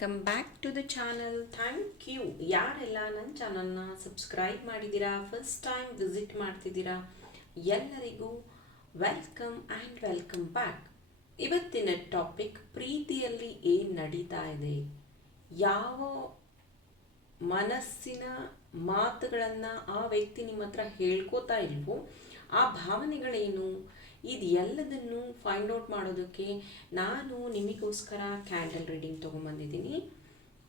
Welcome back to the channel thank you ಯಾರೆಲ್ಲ ನನ್ನ ಚಾನಲ್ನ ಸಬ್ಸ್ಕ್ರೈಬ್ ಮಾಡಿದ್ದೀರಾ? ಫಸ್ಟ್ ಟೈಮ್ ವಿಸಿಟ್ ಮಾಡ್ತಿದ್ದೀರಾ? ಎಲ್ಲರಿಗೂ ವೆಲ್ಕಮ್ ಆ್ಯಂಡ್ ವೆಲ್ಕಮ್ ಬ್ಯಾಕ್ ಇವತ್ತಿನ ಟಾಪಿಕ್ ಪ್ರೀತಿಯಲ್ಲಿ ಏನು ನಡೀತಾ ಇದೆ? ಯಾವ ಮನಸ್ಸಿನ ಮಾತುಗಳನ್ನು ಆ ವ್ಯಕ್ತಿ ನಿಮ್ಮ ಹತ್ರ ಹೇಳ್ಕೋತಾ ಇಲ್ವೋ, ಆ ಭಾವನೆಗಳೇನು? ಇದು ಎಲ್ಲದನ್ನು ಫೈಂಡ್ ಔಟ್ ಮಾಡೋದಕ್ಕೆ ನಾನು ನಿಮಗೋಸ್ಕರ ಕ್ಯಾಂಡಲ್ ರೀಡಿಂಗ್ ತೊಗೊಂಬಂದಿದ್ದೀನಿ.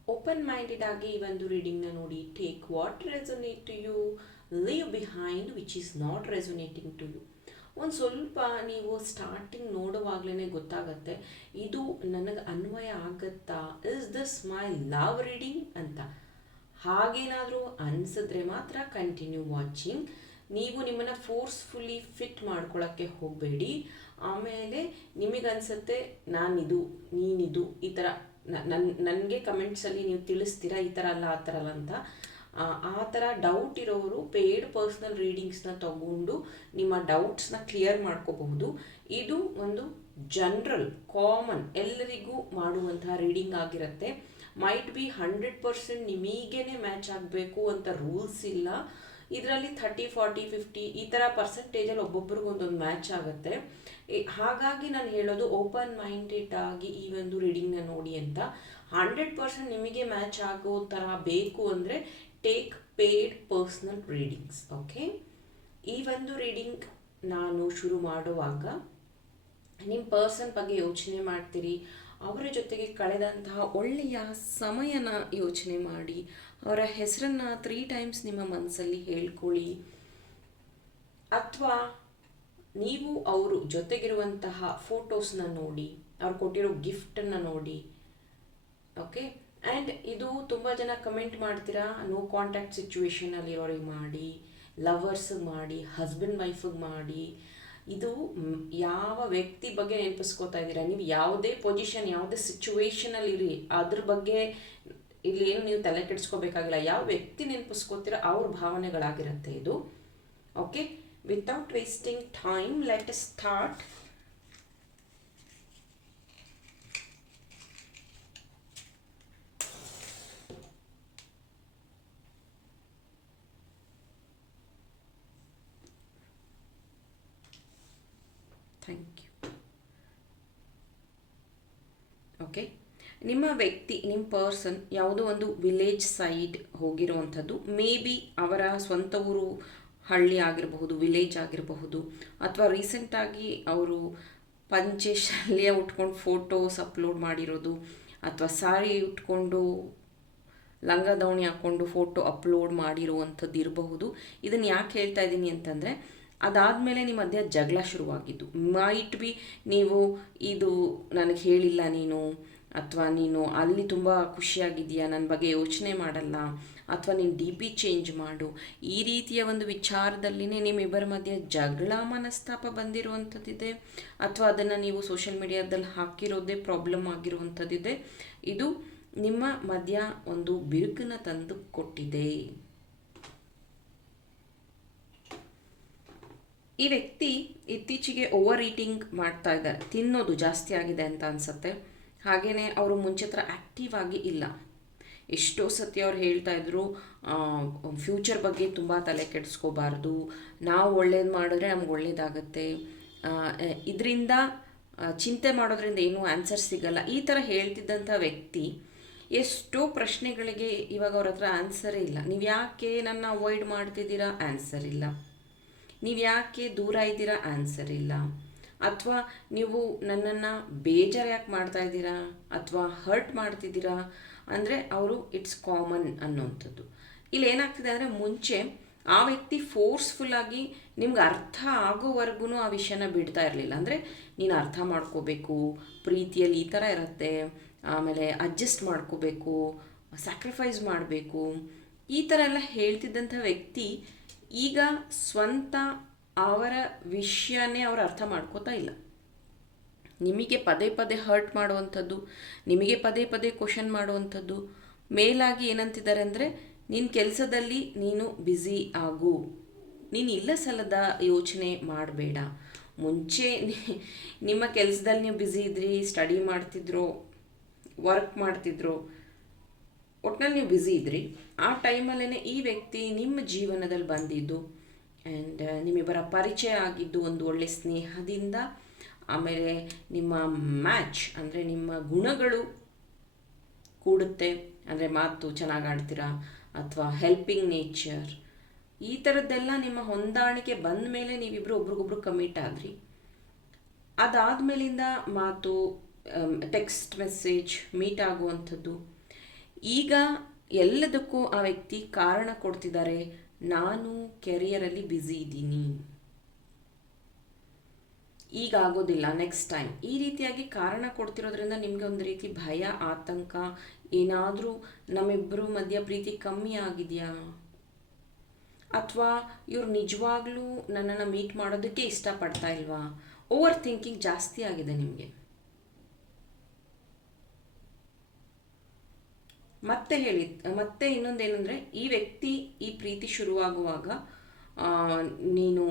ಓಪನ್ ಮೈಂಡೆಡ್ ಆಗಿ ಈ ಒಂದು ರೀಡಿಂಗ್ನ ನೋಡಿ take what resonate to you leave behind which is not resonating to you ಒಂದು ಸ್ವಲ್ಪ ನೀವು ಸ್ಟಾರ್ಟಿಂಗ್ ನೋಡುವಾಗಲೇ ಗೊತ್ತಾಗತ್ತೆ, ಇದು ನನಗೆ ಅನ್ವಯ ಆಗತ್ತಾ? Is this my love reading ಅಂತ. ಹಾಗೇನಾದರೂ ಅನಿಸಿದ್ರೆ ಮಾತ್ರ ಕಂಟಿನ್ಯೂ ವಾಚಿಂಗ್ ನೀವು ನಿಮ್ಮನ್ನು ಫೋರ್ಸ್ಫುಲ್ಲಿ ಫಿಟ್ ಮಾಡ್ಕೊಳ್ಳೋಕ್ಕೆ ಹೋಗಬೇಡಿ. ಆಮೇಲೆ ನಿಮಗನ್ಸುತ್ತೆ ನಾನಿದು ನೀನಿದು ಈ ಥರ ನನ್ನ ನನಗೆ ಕಮೆಂಟ್ಸಲ್ಲಿ ನೀವು ತಿಳಿಸ್ತೀರಾ ಈ ಥರ ಅಲ್ಲ ಆ ಥರ ಅಲ್ಲ ಅಂತ. ಆ, ಥರ ಡೌಟ್ ಇರೋರು ಪೇಯ್ಡ್ ಪರ್ಸ್ನಲ್ ರೀಡಿಂಗ್ಸ್ನ ತಗೊಂಡು ನಿಮ್ಮ ಡೌಟ್ಸ್ನ ಕ್ಲಿಯರ್ ಮಾಡ್ಕೋಬಹುದು. ಇದು ಒಂದು ಜನರಲ್ ಕಾಮನ್ ಎಲ್ಲರಿಗೂ ಮಾಡುವಂತಹ ರೀಡಿಂಗ್ ಆಗಿರುತ್ತೆ. ಮೈಟ್ ಬಿ ಹಂಡ್ರೆಡ್ ಪರ್ಸೆಂಟ್ ನಿಮಗೇನೆ ಮ್ಯಾಚ್ ಆಗಬೇಕು ಅಂತ ರೂಲ್ಸ್ ಇಲ್ಲ. ಇದರಲ್ಲಿ ಥರ್ಟಿ ಫಾರ್ಟಿ ಫಿಫ್ಟಿ ಈ ಥರ ಪರ್ಸೆಂಟೇಜಲ್ಲಿ ಒಬ್ಬೊಬ್ರಿಗೆ ಒಂದೊಂದು ಮ್ಯಾಚ್ ಆಗುತ್ತೆ. ಹಾಗಾಗಿ ನಾನು ಹೇಳೋದು ಓಪನ್ ಮೈಂಡೆಡ್ ಆಗಿ ಈ ಒಂದು ರೀಡಿಂಗ್ನ ನೋಡಿ ಅಂತ. ಹಂಡ್ರೆಡ್ ಪರ್ಸೆಂಟ್ ನಿಮಗೆ ಮ್ಯಾಚ್ ಆಗೋ ಥರ ಬೇಕು ಅಂದರೆ take paid personal readings okay ಈ ಒಂದು ರೀಡಿಂಗ್ ನಾನು ಶುರು ಮಾಡುವಾಗ ನಿಮ್ಮ ಪರ್ಸನ್ ಬಗ್ಗೆ ಯೋಚನೆ ಮಾಡ್ತೀರಿ. ಅವರ ಜೊತೆಗೆ ಕಳೆದಂತಹ ಒಳ್ಳೆಯ ಸಮಯನ ಯೋಚನೆ ಮಾಡಿ. ಅವರ ಹೆಸರನ್ನು ತ್ರೀ ಟೈಮ್ಸ್ ನಿಮ್ಮ ಮನಸ್ಸಲ್ಲಿ ಹೇಳ್ಕೊಳ್ಳಿ. ಅಥವಾ ನೀವು ಅವರು ಜೊತೆಗಿರುವಂತಹ ಫೋಟೋಸ್ನ ನೋಡಿ, ಅವ್ರು ಕೊಟ್ಟಿರೋ ಗಿಫ್ಟನ್ನು ನೋಡಿ ಓಕೆ ಆ್ಯಂಡ್ ಇದು ತುಂಬ ಜನ ಕಮೆಂಟ್ ಮಾಡ್ತೀರಾ? ನೋ ಕಾಂಟ್ಯಾಕ್ಟ್ ಸಿಚುವೇಶನಲ್ಲಿರೋರಿಗೆ ಮಾಡಿ ಲವರ್ಸಿಗೆ ಮಾಡಿ ಹಸ್ಬೆಂಡ್ ವೈಫಿಗೆ ಮಾಡಿ. ಇದು ಯಾವ ವ್ಯಕ್ತಿ ಬಗ್ಗೆ ನೆನಪಿಸ್ಕೋತಾ ಇದ್ದೀರಾ? ನೀವು ಯಾವುದೇ ಪೊಸಿಷನ್ ಯಾವುದೇ ಸಿಚುವೇಶನಲ್ಲಿ ಇರಿ, ಅದ್ರ ಬಗ್ಗೆ ಇಲ್ಲಿ ಏನು ನೀವು ತಲೆ ಕೆಡಿಸ್ಕೋಬೇಕಾಗಿಲ್ಲ. ಯಾವ ವ್ಯಕ್ತಿ ನೆನಪಿಸ್ಕೋತೀರ ಅವ್ರ ಭಾವನೆಗಳಾಗಿರುತ್ತೆ ಇದು. Okay without wasting time let start thank you okay ನಿಮ್ಮ ವ್ಯಕ್ತಿ, ನಿಮ್ಮ ಪರ್ಸನ್ ಯಾವುದೋ ಒಂದು ವಿಲೇಜ್ ಸೈಡ್ ಹೋಗಿರುವಂಥದ್ದು. ಮೇ ಬಿ ಅವರ ಸ್ವಂತ ಊರು, ಹಳ್ಳಿ ಆಗಿರಬಹುದು ವಿಲೇಜ್ ಆಗಿರಬಹುದು. ಅಥವಾ ರೀಸೆಂಟಾಗಿ ಅವರು ಪಂಚೆ ಶಲ್ಯ ಉಟ್ಕೊಂಡು ಫೋಟೋಸ್ ಅಪ್ಲೋಡ್ ಮಾಡಿರೋದು. ಅಥವಾ ಸಾರಿ ಉಟ್ಕೊಂಡು ಲಂಗ ದಾವಣಿ ಹಾಕ್ಕೊಂಡು ಫೋಟೋ ಅಪ್ಲೋಡ್ ಮಾಡಿರುವಂಥದ್ದು ಇರಬಹುದು. ಇದನ್ನು ಯಾಕೆ ಹೇಳ್ತಾ ಇದ್ದೀನಿ ಅಂತಂದರೆ, ಅದಾದಮೇಲೆ ನಿಮ್ಮ ಮಧ್ಯ ಜಗಳ ಶುರುವಾಗಿದ್ದು. ಮೈಟ್ ಬಿ ನೀವು ಇದು ನನಗೆ ಹೇಳಿಲ್ಲ ನೀನು. ಅಥವಾ ನೀನು ಅಲ್ಲಿ ತುಂಬ ಖುಷಿಯಾಗಿದೆಯಾ ನನ್ನ ಬಗ್ಗೆ ಯೋಚನೆ ಮಾಡಲ್ಲ. ಅಥವಾ ನೀನು ಡಿ ಪಿ ಚೇಂಜ್ ಮಾಡು. ಈ ರೀತಿಯ ಒಂದು ವಿಚಾರದಲ್ಲಿನೇ ನಿಮ್ಮಿಬ್ಬರ ಮಧ್ಯೆ ಜಗಳ ಮನಸ್ತಾಪ ಬಂದಿರುವಂಥದ್ದಿದೆ. ಅಥವಾ ಅದನ್ನು ನೀವು ಸೋಷಿಯಲ್ ಮೀಡಿಯಾದಲ್ಲಿ ಹಾಕಿರೋದೇ ಪ್ರಾಬ್ಲಮ್ ಆಗಿರುವಂಥದ್ದಿದೆ. ಇದು ನಿಮ್ಮ ಮಧ್ಯ ಒಂದು ಬಿರುಕನ್ನು ತಂದು ಕೊಟ್ಟಿದೆ. ಈ ವ್ಯಕ್ತಿ ಇತ್ತೀಚೆಗೆ ಓವರ್ ಈಟಿಂಗ್ ಮಾಡ್ತಾ ಇದ್ದಾರೆ. ತಿನ್ನೋದು ಜಾಸ್ತಿ ಆಗಿದೆ ಅಂತ ಅನ್ಸುತ್ತೆ. ಹಾಗೆಯೇ ಅವರು ಮುಂಚೆ ಥರ ಆ್ಯಕ್ಟಿವ್ ಆಗಿ ಇಲ್ಲ. ಎಷ್ಟೋ ಸತಿ ಅವ್ರು ಹೇಳ್ತಾ ಇದ್ರು ಫ್ಯೂಚರ್ ಬಗ್ಗೆ ತುಂಬ ತಲೆ ಕೆಡಿಸ್ಕೋಬಾರ್ದು, ನಾವು ಒಳ್ಳೇದು ಮಾಡಿದ್ರೆ ನಮ್ಗೆ ಒಳ್ಳೇದಾಗತ್ತೆ. ಇದರಿಂದ ಚಿಂತೆ ಮಾಡೋದ್ರಿಂದ ಏನೂ ಆನ್ಸರ್ ಸಿಗಲ್ಲ. ಈ ಥರ ಹೇಳ್ತಿದ್ದಂಥ ವ್ಯಕ್ತಿ ಎಷ್ಟೋ ಪ್ರಶ್ನೆಗಳಿಗೆ ಇವಾಗ ಅವ್ರ ಹತ್ರ ಆನ್ಸರೇ ಇಲ್ಲ. ನೀವು ಯಾಕೆ ನನ್ನ ಅವಾಯ್ಡ್ ಮಾಡ್ತಿದ್ದೀರಾ? ಆನ್ಸರ್ ಇಲ್ಲ. ನೀವು ಯಾಕೆ ದೂರ ಇದ್ದೀರಾ? ಆನ್ಸರ್ ಇಲ್ಲ. ಅಥವಾ ನೀವು ನನ್ನನ್ನು ಬೇಜಾರು ಯಾಕೆ ಮಾಡ್ತಾ ಇದ್ದೀರಾ? ಅಥವಾ ಹರ್ಟ್ ಮಾಡ್ತಿದ್ದೀರಾ? ಅಂದರೆ ಅವರು ಇಟ್ಸ್ ಕಾಮನ್ ಅನ್ನೋವಂಥದ್ದು ಇಲ್ಲಿ ಏನಾಗ್ತಿದೆ ಅಂದರೆ ಮುಂಚೆ ಆ ವ್ಯಕ್ತಿ ಫೋರ್ಸ್ಫುಲ್ಲಾಗಿ ನಿಮ್ಗೆ ಅರ್ಥ ಆಗೋವರೆಗೂ ಆ ವಿಷಯನ ಬಿಡ್ತಾ ಇರಲಿಲ್ಲ. ಅಂದರೆ ನೀನು ಅರ್ಥ ಮಾಡ್ಕೋಬೇಕು, ಪ್ರೀತಿಯಲ್ಲಿ ಈ ಥರ ಇರುತ್ತೆ, ಆಮೇಲೆ ಅಡ್ಜಸ್ಟ್ ಮಾಡ್ಕೋಬೇಕು ಸ್ಯಾಕ್ರಿಫೈಸ್ ಮಾಡಬೇಕು, ಈ ಥರ ಎಲ್ಲ ಹೇಳ್ತಿದ್ದಂಥ ವ್ಯಕ್ತಿ ಈಗ ಸ್ವಂತ ಅವರ ವಿಷಯನೇ ಅವರು ಅರ್ಥ ಮಾಡ್ಕೋತಾ ಇಲ್ಲ. ನಿಮಗೆ ಪದೇ ಪದೇ ಹರ್ಟ್ ಮಾಡುವಂಥದ್ದು, ನಿಮಗೆ ಪದೇ ಪದೇ ಕ್ವಶನ್ ಮಾಡುವಂಥದ್ದು, ಮೇಲಾಗಿ ಏನಂತಿದ್ದಾರೆ ಅಂದರೆ ನಿನ್ನ ಕೆಲಸದಲ್ಲಿ ನೀನು ಬ್ಯುಸಿ ಆಗು. ನೀನು ಇಲ್ಲ ಸಲದ ಯೋಚನೆ ಮಾಡಬೇಡ. ಮುಂಚೆ ನಿಮ್ಮ ಕೆಲಸದಲ್ಲಿ ನೀವು ಬ್ಯುಸಿ ಇದ್ರಿ ಸ್ಟಡಿ ಮಾಡ್ತಿದ್ರು ವರ್ಕ್ ಮಾಡ್ತಿದ್ರು ಒಟ್ಟಿನಲ್ಲಿ ನೀವು ಬ್ಯುಸಿ ಇದ್ರಿ. ಆ ಟೈಮಲ್ಲೇ ಈ ವ್ಯಕ್ತಿ ನಿಮ್ಮ ಜೀವನದಲ್ಲಿ ಬಂದಿದ್ದು ಆ್ಯಂಡ್ ನಿಮ್ಮಿಬ್ಬರ ಪರಿಚಯ ಆಗಿದ್ದು ಒಂದು ಒಳ್ಳೆ ಸ್ನೇಹದಿಂದ, ಆಮೇಲೆ ನಿಮ್ಮ ಮ್ಯಾಚ್ ಅಂದರೆ ನಿಮ್ಮ ಗುಣಗಳು ಕೂಡುತ್ತೆ. ಅಂದರೆ ಮಾತು ಚೆನ್ನಾಗಿ ಆಡ್ತೀರಾ? ಅಥವಾ ಹೆಲ್ಪಿಂಗ್ ನೇಚರ್ ಈ ಥರದ್ದೆಲ್ಲ ನಿಮ್ಮ ಹೊಂದಾಣಿಕೆ ಬಂದ ಮೇಲೆ ನೀವಿಬ್ಬರು ಒಬ್ರಿಗೊಬ್ರು ಕಮಿಟ್ ಆದ್ರಿ. ಅದಾದಮೇಲಿಂದ ಮಾತು ಟೆಕ್ಸ್ಟ್ ಮೆಸೇಜ್ ಮೀಟ್ ಆಗುವಂಥದ್ದು. ಈಗ ಎಲ್ಲದಕ್ಕೂ ಆ ವ್ಯಕ್ತಿ ಕಾರಣ ಕೊಡ್ತಿದ್ದಾರೆ. ನಾನು ಕೆರಿಯರಲ್ಲಿ ಬ್ಯುಸಿ ಇದ್ದೀನಿ. ಈಗ ಆಗೋದಿಲ್ಲ ನೆಕ್ಸ್ಟ್ ಟೈಮ್ ಈ ರೀತಿಯಾಗಿ ಕಾರಣ ಕೊಡ್ತಿರೋದ್ರಿಂದ ನಿಮಗೆ ಒಂದು ರೀತಿ ಭಯ, ಆತಂಕ, ಏನಾದರೂ ನಮ್ಮಿಬ್ಬರು ಮಧ್ಯ ಪ್ರೀತಿ ಕಮ್ಮಿ ಆಗಿದೆಯಾ? ಅಥವಾ ಇವ್ರು ನಿಜವಾಗ್ಲೂ ನನ್ನನ್ನು ಮೀಟ್ ಮಾಡೋದಕ್ಕೆ ಇಷ್ಟಪಡ್ತಾ ಇಲ್ವಾ? ಓವರ್ ಥಿಂಕಿಂಗ್ ಜಾಸ್ತಿ ಆಗಿದೆ ನಿಮಗೆ. ಮತ್ತೆ ಹೇಳಿ, ಮತ್ತೆ ಇನ್ನೊಂದೇನೆಂದರೆ, ಈ ವ್ಯಕ್ತಿ ಈ ಪ್ರೀತಿ ಶುರುವಾಗುವಾಗ ನೀನು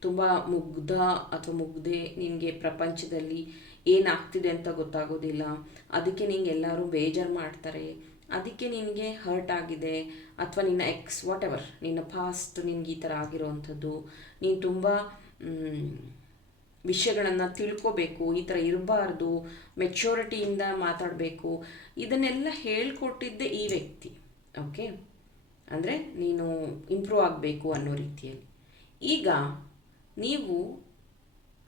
ತುಂಬ ಮುಗ್ಧ ಅಥವಾ ಮುಗ್ದೆ ನಿನಗೆ ಪ್ರಪಂಚದಲ್ಲಿ ಏನಾಗ್ತಿದೆ ಅಂತ ಗೊತ್ತಾಗೋದಿಲ್ಲ. ಅದಕ್ಕೆ ನಿಂಗೆ ಎಲ್ಲರೂ ಬೇಜಾರು ಮಾಡ್ತಾರೆ. ಅದಕ್ಕೆ ನಿನಗೆ ಹರ್ಟ್ ಆಗಿದೆ. ಅಥವಾ ನಿನ್ನ ಎಕ್ಸ್ ವಾಟ್ ಎವರ್ ನಿನ್ನ ಪಾಸ್ಟ್ ನಿನಗೆ ಈ ಥರ ಆಗಿರೋವಂಥದ್ದು ನೀನು ತುಂಬ ವಿಷಯಗಳನ್ನು ತಿಳ್ಕೋಬೇಕು, ಈ ಥರ ಇರಬಾರ್ದು ಮೆಚ್ಯೂರಿಟಿಯಿಂದ ಮಾತಾಡಬೇಕು, ಇದನ್ನೆಲ್ಲ ಹೇಳ್ಕೊಟ್ಟಿದ್ದೆ ಈ ವ್ಯಕ್ತಿ ಓಕೆ ಅಂದರೆ ನೀನು ಇಂಪ್ರೂವ್ ಆಗಬೇಕು ಅನ್ನೋ ರೀತಿಯಲ್ಲಿ. ಈಗ ನೀವು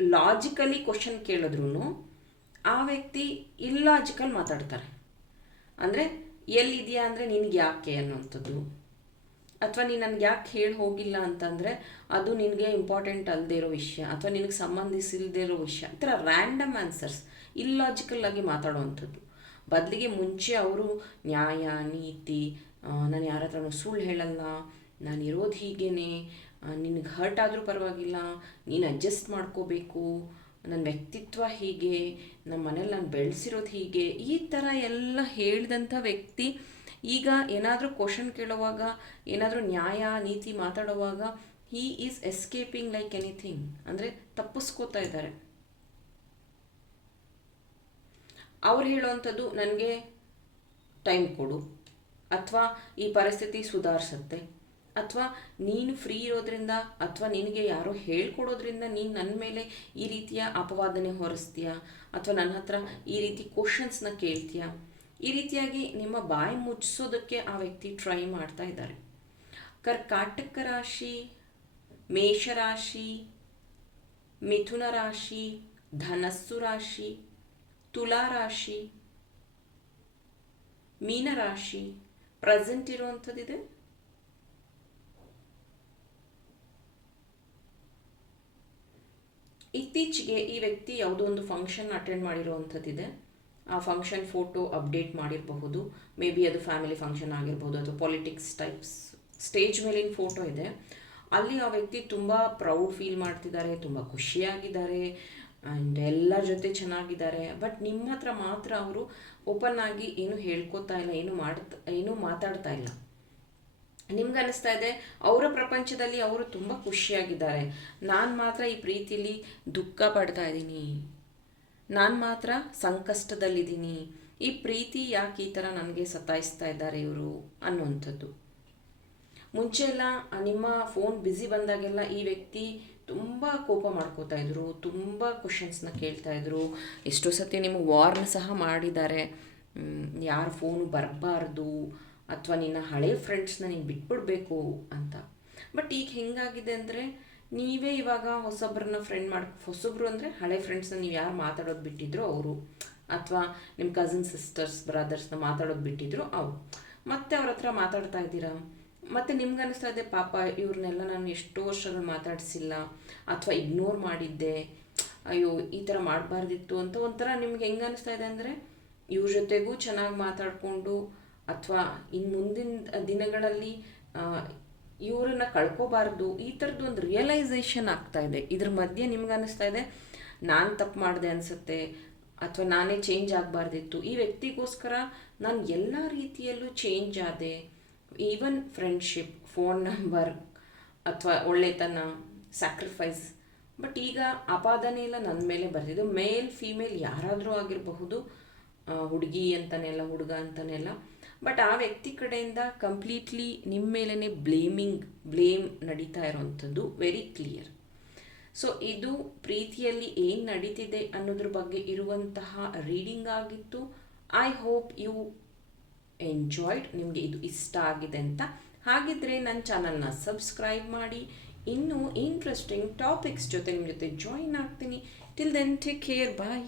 ಲಾಜಿಕಲಿ ಕ್ವಶನ್ ಕೇಳಿದ್ರೂ ಆ ವ್ಯಕ್ತಿ ಇಲ್ಲಾಜಿಕಲ್ ಮಾತಾಡ್ತಾರೆ. ಅಂದರೆ ಎಲ್ಲಿದೆಯಾ ಅಂದರೆ ನಿನಗೆ ಯಾಕೆ ಅನ್ನೋಂಥದ್ದು ಅಥವಾ ನೀನು ನನಗೆ ಯಾಕೆ ಹೇಳಿ ಹೋಗಿಲ್ಲ ಅಂತಂದರೆ ಅದು ನಿನಗೆ ಇಂಪಾರ್ಟೆಂಟ್ ಅಲ್ಲದೇ ಇರೋ ವಿಷಯ, ಅಥವಾ ನಿನಗೆ ಸಂಬಂಧಿಸಿಲ್ಲದೇ ಇರೋ ವಿಷಯ, ಈ ಥರ ರ್ಯಾಂಡಮ್ ಆನ್ಸರ್ಸ್ ಇಲ್ಲಾಜಿಕಲ್ ಆಗಿ ಮಾತಾಡುವಂಥದ್ದು. ಬದಲಿಗೆ ಮುಂಚೆ ಅವರು ನ್ಯಾಯ, ನೀತಿ ನಾನು ಯಾರ ಹತ್ರನೂ ಸುಳ್ಳು ಹೇಳಲ್ಲ, ನಾನು ಇರೋದು ಹೀಗೇನೆ ನಿನಗೆ ಹರ್ಟ್ ಆದರೂ ಪರವಾಗಿಲ್ಲ, ನೀನು ಅಡ್ಜಸ್ಟ್ ಮಾಡ್ಕೋಬೇಕು ನನ್ನ ವ್ಯಕ್ತಿತ್ವ ಹೀಗೆ ನಮ್ಮ ಮನೇಲಿ ನಾನು ಬೆಳೆಸಿರೋದು ಹೀಗೆ, ಈ ಥರ ಎಲ್ಲ ಹೇಳಿದಂಥ ವ್ಯಕ್ತಿ ಈಗ ಏನಾದರೂ ಕ್ವಶನ್ ಕೇಳುವಾಗ, ಏನಾದರೂ ನ್ಯಾಯ, ನೀತಿ ಮಾತಾಡುವಾಗ he is escaping like anything ಅಂದರೆ ತಪ್ಪಿಸ್ಕೋತಾ ಇದ್ದಾರೆ. ಅವ್ರು ಹೇಳುವಂಥದ್ದು ನನಗೆ ಟೈಮ್ ಕೊಡು. ಅಥವಾ ಈ ಪರಿಸ್ಥಿತಿ ಸುಧಾರಿಸುತ್ತೆ. ಅಥವಾ ನೀನು ಫ್ರೀ ಇರೋದ್ರಿಂದ, ಅಥವಾ ನಿನಗೆ ಯಾರೋ ಹೇಳ್ಕೊಡೋದ್ರಿಂದ ನೀನು ನನ್ನ ಮೇಲೆ ಈ ರೀತಿಯ ಅಪವಾದನೆ ಹೊರಿಸ್ತೀಯಾ? ಅಥವಾ ನನ್ನ ಹತ್ರ ಈ ರೀತಿ ಕ್ವಶನ್ಸ್ನ ಕೇಳ್ತೀಯಾ? ಈ ರೀತಿಯಾಗಿ ನಿಮ್ಮ ಬಾಯಿ ಮುಚ್ಚಿಸೋದಕ್ಕೆ ಆ ವ್ಯಕ್ತಿ ಟ್ರೈ ಮಾಡ್ತಾ ಇದ್ದಾರೆ. ಕರ್ಕಾಟಕ ರಾಶಿ ಮೇಷರಾಶಿ ಮಿಥುನ ರಾಶಿ, ಧನಸ್ಸು ರಾಶಿ, ತುಲಾ ರಾಶಿ ಮೀನರಾಶಿ ಪ್ರೆಸೆಂಟ್ ಇರುವಂಥದ್ದಿದೆ. ಇತ್ತೀಚೆಗೆ ಈ ವ್ಯಕ್ತಿ ಯಾವುದೋ ಒಂದು ಫಂಕ್ಷನ್ ಅಟೆಂಡ್ ಮಾಡಿರುವಂಥದ್ದಿದೆ. ಆ ಫಂಕ್ಷನ್ ಫೋಟೋ ಅಪ್ಡೇಟ್ ಮಾಡಿರಬಹುದು. ಮೇ ಬಿ ಅದು ಫ್ಯಾಮಿಲಿ ಫಂಕ್ಷನ್ ಆಗಿರ್ಬೋದು ಅಥವಾ ಪಾಲಿಟಿಕ್ಸ್ ಟೈಪ್ಸ್ ಸ್ಟೇಜ್ ಮೇಲಿನ ಫೋಟೋ ಇದೆ. ಅಲ್ಲಿ ಆ ವ್ಯಕ್ತಿ ತುಂಬ ಪ್ರೌಡ್ ಫೀಲ್ ಮಾಡ್ತಿದ್ದಾರೆ, ತುಂಬ ಖುಷಿಯಾಗಿದ್ದಾರೆ ಆ್ಯಂಡ್ ಎಲ್ಲರ ಜೊತೆ ಚೆನ್ನಾಗಿದ್ದಾರೆ. ಬಟ್ ನಿಮ್ಮ ಹತ್ರ ಮಾತ್ರ ಅವರು ಓಪನ್ ಆಗಿ ಏನು ಹೇಳ್ಕೊತಾ ಇಲ್ಲ, ಏನು ಮಾಡ್ತಾ, ಏನು ಮಾತಾಡ್ತಾ ಇಲ್ಲ. ನಿಮ್ಗೆ ಅನಿಸ್ತಾ ಇದೆ, ಅವರ ಪ್ರಪಂಚದಲ್ಲಿ ಅವರು ತುಂಬ ಖುಷಿಯಾಗಿದ್ದಾರೆ. ನಾನು ಮಾತ್ರ ಈ ಪ್ರೀತಿಲಿ ದುಃಖ ಪಡ್ತಾ ಇದ್ದೀನಿ. ನಾನು ಮಾತ್ರ ಸಂಕಷ್ಟದಲ್ಲಿದ್ದೀನಿ. ಈ ಪ್ರೀತಿ ಯಾಕೆ ಈ ಥರ ನನಗೆ ಸತಾಯಿಸ್ತಾ ಇದ್ದಾರೆ ಇವರು ಅನ್ನುವಂಥದ್ದು. ಮುಂಚೆ ಎಲ್ಲ ನಿಮ್ಮ ಫೋನ್ ಬ್ಯುಸಿ ಬಂದಾಗೆಲ್ಲ ಈ ವ್ಯಕ್ತಿ ತುಂಬ ಕೋಪ ಮಾಡ್ಕೋತಾ ಇದ್ರು, ತುಂಬ ಕ್ವಶನ್ಸ್ನ ಕೇಳ್ತಾ ಇದ್ರು. ಎಷ್ಟೋ ಸತಿ ನಿಮಗೆ ವಾರ್ನ್ ಸಹ ಮಾಡಿದ್ದಾರೆ. ಯಾರ ಫೋನು ಬರಬಾರ್ದು, ಅಥವಾ ನಿನ್ನ ಹಳೆ ಫ್ರೆಂಡ್ಸ್ನ ನೀನು ಬಿಟ್ಬಿಡ್ಬೇಕು ಅಂತ. ಬಟ್ ಈಗ ಹೆಂಗಾಗಿದೆ ಅಂದರೆ ನೀವೇ ಇವಾಗ ಹೊಸೊಬ್ರನ್ನ ಫ್ರೆಂಡ್ ಮಾಡಿ, ಹೊಸೊಬ್ರು ಅಂದರೆ ಹಳೆ ಫ್ರೆಂಡ್ಸ್ನ ನೀವು ಯಾರು ಮಾತಾಡೋದು ಬಿಟ್ಟಿದ್ರು ಅವರು. ಅಥವಾ ನಿಮ್ಮ ಕಸಿನ್ ಸಿಸ್ಟರ್ಸ್ ಬ್ರದರ್ಸ್ನ ಮಾತಾಡೋದು ಬಿಟ್ಟಿದ್ರು ಅವರು ಮತ್ತೆ ಅವ್ರ ಹತ್ರ ಮಾತಾಡ್ತಾ ಇದ್ದೀರಾ? ಮತ್ತು ನಿಮ್ಗೆ ಅನಿಸ್ತಾ ಇದೆ, ಪಾಪ ಇವ್ರನ್ನೆಲ್ಲ ನಾನು ಎಷ್ಟೋ ವರ್ಷಗಳು ಮಾತಾಡಿಸಿಲ್ಲ, ಅಥವಾ ಇಗ್ನೋರ್ ಮಾಡಿದ್ದೆ, ಅಯ್ಯೋ ಈ ಥರ ಮಾಡಬಾರ್ದಿತ್ತು ಅಂತ ಒಂಥರ ನಿಮ್ಗೆ ಹೆಂಗೆ ಅನಿಸ್ತಾ ಇದೆ ಅಂದರೆ ಇವ್ರ ಜೊತೆಗೂ ಚೆನ್ನಾಗಿ ಮಾತಾಡಿಕೊಂಡು, ಅಥವಾ ಇನ್ನು ಮುಂದಿನ ದಿನಗಳಲ್ಲಿ ಇವರನ್ನ ಕಳ್ಕೋಬಾರ್ದು, ಈ ಥರದ್ದು ಒಂದು ರಿಯಲೈಸೇಷನ್ ಆಗ್ತಾ ಇದೆ. ಇದ್ರ ಮಧ್ಯೆ ನಿಮ್ಗೆ ಅನ್ನಿಸ್ತಾ ಇದೆ, ನಾನು ತಪ್ಪು ಮಾಡಿದೆ ಅನಿಸುತ್ತೆ, ಅಥವಾ ನಾನೇ ಚೇಂಜ್ ಆಗಬಾರ್ದಿತ್ತು. ಈ ವ್ಯಕ್ತಿಗೋಸ್ಕರ ನಾನು ಎಲ್ಲ ರೀತಿಯಲ್ಲೂ ಚೇಂಜ್ ಆದೆ. ಈವನ್ ಫ್ರೆಂಡ್ಶಿಪ್ ಫೋನ್ ನಂಬರ್ ಅಥವಾ ಒಳ್ಳೆತನ ಸ್ಯಾಕ್ರಿಫೈಸ್ ಬಟ್ ಈಗ ಅಪಾದನೆ ಎಲ್ಲ ನನ್ನ ಮೇಲೆ ಬರ್ತಿದ್ದು ಮೇಲ್ ಫೀಮೇಲ್ ಯಾರಾದರೂ ಆಗಿರಬಹುದು ಹುಡುಗಿ ಅಂತಾನೆಲ್ಲ ಹುಡುಗ ಅಂತಾನೆಲ್ಲ ಬಟ್ ಆ ವ್ಯಕ್ತಿ ಕಡೆಯಿಂದ ಕಂಪ್ಲೀಟ್ಲಿ ನಿಮ್ಮ ಮೇಲೇ ಬ್ಲೇಮಿಂಗ್ ಬ್ಲೇಮ್ ನಡೀತಾ ಇರೋವಂಥದ್ದು ವೆರಿ ಕ್ಲಿಯರ್ ಸೊ ಇದು ಪ್ರೀತಿಯಲ್ಲಿ ಏನು ನಡೀತಿದೆ ಅನ್ನೋದ್ರ ಬಗ್ಗೆ ಇರುವಂತಹ ರೀಡಿಂಗ್ ಆಗಿತ್ತು. ಐ ಹೋಪ್ ಯು ಎಂಜಾಯ್ಡ್ ನಿಮಗೆ ಇದು ಇಷ್ಟ ಆಗಿದೆ ಅಂತ. ಹಾಗಿದ್ರೆ ನನ್ನ ಚಾನಲ್ನ ಸಬ್ಸ್ಕ್ರೈಬ್ ಮಾಡಿ. ಇನ್ನೂ ಇಂಟ್ರೆಸ್ಟಿಂಗ್ ಟಾಪಿಕ್ಸ್ ಜೊತೆ ನಿಮ್ಮ ಜೊತೆ ಜಾಯಿನ್ ಆಗ್ತೀನಿ. Till then take care bye